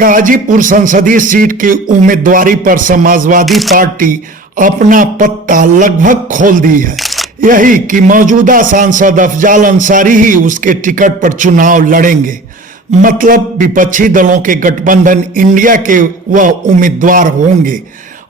गाजीपुर संसदीय सीट की उम्मीदवारी पर समाजवादी पार्टी अपना पत्ता लगभग खोल दी है। यही कि मौजूदा सांसद अफजाल अंसारी ही उसके टिकट पर चुनाव लड़ेंगे। मतलब विपक्षी दलों के गठबंधन इंडिया के वह उम्मीदवार होंगे।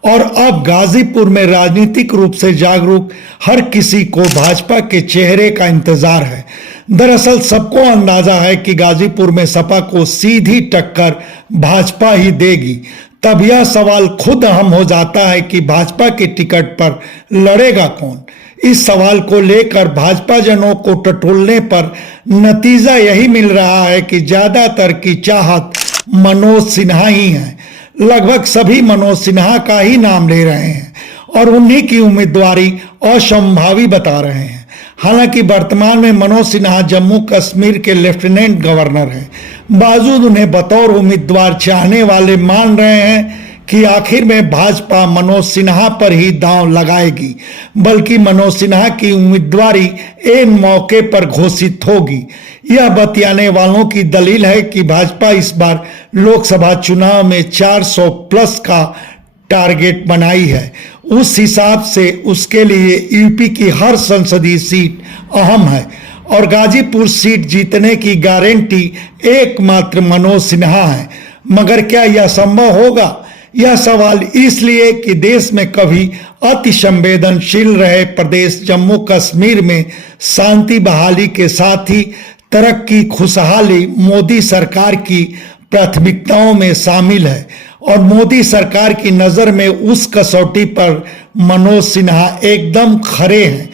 और अब गाजीपुर में राजनीतिक रूप से जागरूक हर किसी को भाजपा के चेहरे का इंतजार है। दरअसल सबको अंदाजा है कि गाजीपुर में सपा को सीधी टक्कर भाजपा ही देगी। तब यह सवाल खुद अहम हो जाता है कि भाजपा के टिकट पर लड़ेगा कौन। इस सवाल को लेकर भाजपा जनों को टटोलने पर नतीजा यही मिल रहा है कि ज्यादातर की चाहत मनोज सिन्हा ही है। लगभग सभी मनोज सिन्हा का ही नाम ले रहे हैं और उन्हीं की उम्मीदवारी असंभावी बता रहे हैं। हालांकि वर्तमान में मनोज सिन्हा जम्मू कश्मीर के लेफ्टिनेंट गवर्नर हैं। बावजूद उन्हें बतौर उम्मीदवार चाहने वाले मान रहे हैं कि आखिर में भाजपा मनोज सिन्हा पर ही दांव लगाएगी, बल्कि मनोज सिन्हा की उम्मीदवारी ऐन मौके पर घोषित होगी। यह बतियाने वालों की दलील है कि भाजपा इस बार लोकसभा चुनाव में 400 प्लस का टारगेट बनाई है। उस हिसाब से उसके लिए यूपी की हर संसदीय सीट अहम है और गाजीपुर सीट जीतने की गारंटी एकमात्र मनोज सिन्हा है। मगर क्या यह संभव होगा? यह सवाल इसलिए कि देश में कभी अति संवेदनशील रहे प्रदेश जम्मू कश्मीर में शांति बहाली के साथ ही तरक्की खुशहाली मोदी सरकार की प्राथमिकताओं में शामिल है और मोदी सरकार की नजर में उस कसौटी पर मनोज सिन्हा एकदम खरे हैं।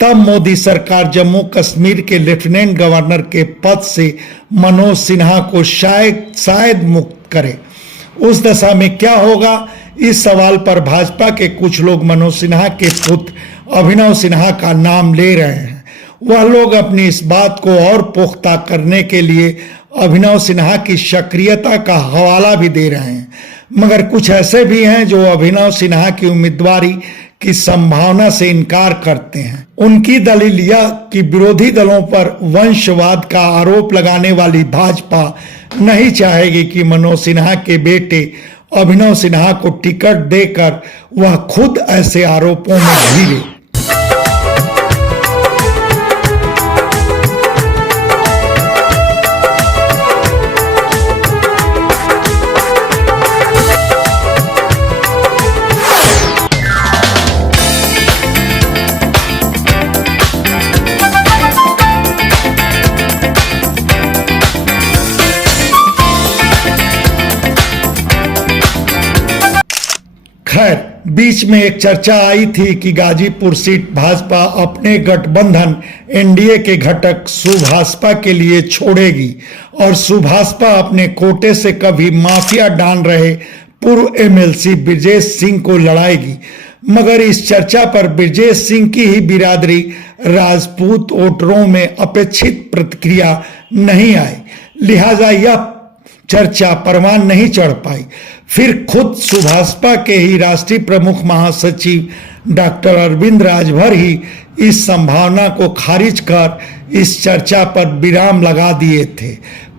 तब मोदी सरकार जम्मू कश्मीर के लेफ्टिनेंट गवर्नर के पद से मनोज सिन्हा को शायद मुक्त करे। उस दशा में क्या होगा? इस सवाल पर भाजपा के कुछ लोग मनोज सिन्हा के पुत्र अभिनव सिन्हा का नाम ले रहे हैं। वह लोग अपनी इस बात को और पुख्ता करने के लिए अभिनव सिन्हा की सक्रियता का हवाला भी दे रहे हैं। मगर कुछ ऐसे भी हैं जो अभिनव सिन्हा की उम्मीदवारी की संभावना से इनकार करते हैं। उनकी दलील यह कि विरोधी दलों पर वंशवाद का आरोप लगाने वाली भाजपा नहीं चाहेगी कि मनोज सिन्हा के बेटे अभिनव सिन्हा को टिकट देकर वह खुद ऐसे आरोपों में घिरे। खैर, बीच में एक चर्चा आई थी कि गाजीपुर सीट भाजपा अपने गठबंधन एनडीए के घटक सुभाषपा के लिए छोड़ेगी और सुभाषपा अपने कोटे से कभी माफिया डाल रहे पूर्व एमएलसी ब्रजेश सिंह को लड़ाएगी। मगर इस चर्चा पर ब्रजेश सिंह की ही बिरादरी राजपूत वोटरों में अपेक्षित प्रतिक्रिया नहीं आई, लिहाजा यह चर्चा परवान नहीं चढ़ पाई। फिर खुद सुभाषपा के ही राष्ट्रीय प्रमुख महासचिव डॉक्टर अरविंद राजभर ही इस संभावना को खारिज कर इस चर्चा पर विराम लगा दिए थे।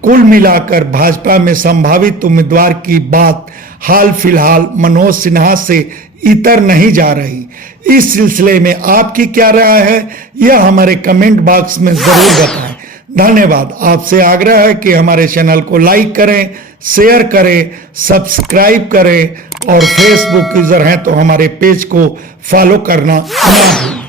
कुल मिलाकर भाजपा में संभावित उम्मीदवार की बात हाल फिलहाल मनोज सिन्हा से इतर नहीं जा रही। इस सिलसिले में आपकी क्या राय है, यह हमारे कमेंट बॉक्स में जरूर बताएं। धन्यवाद। आपसे आग्रह है कि हमारे चैनल को लाइक करें, शेयर करें, सब्सक्राइब करें और फेसबुक यूजर हैं तो हमारे पेज को फॉलो करना ना भूलें।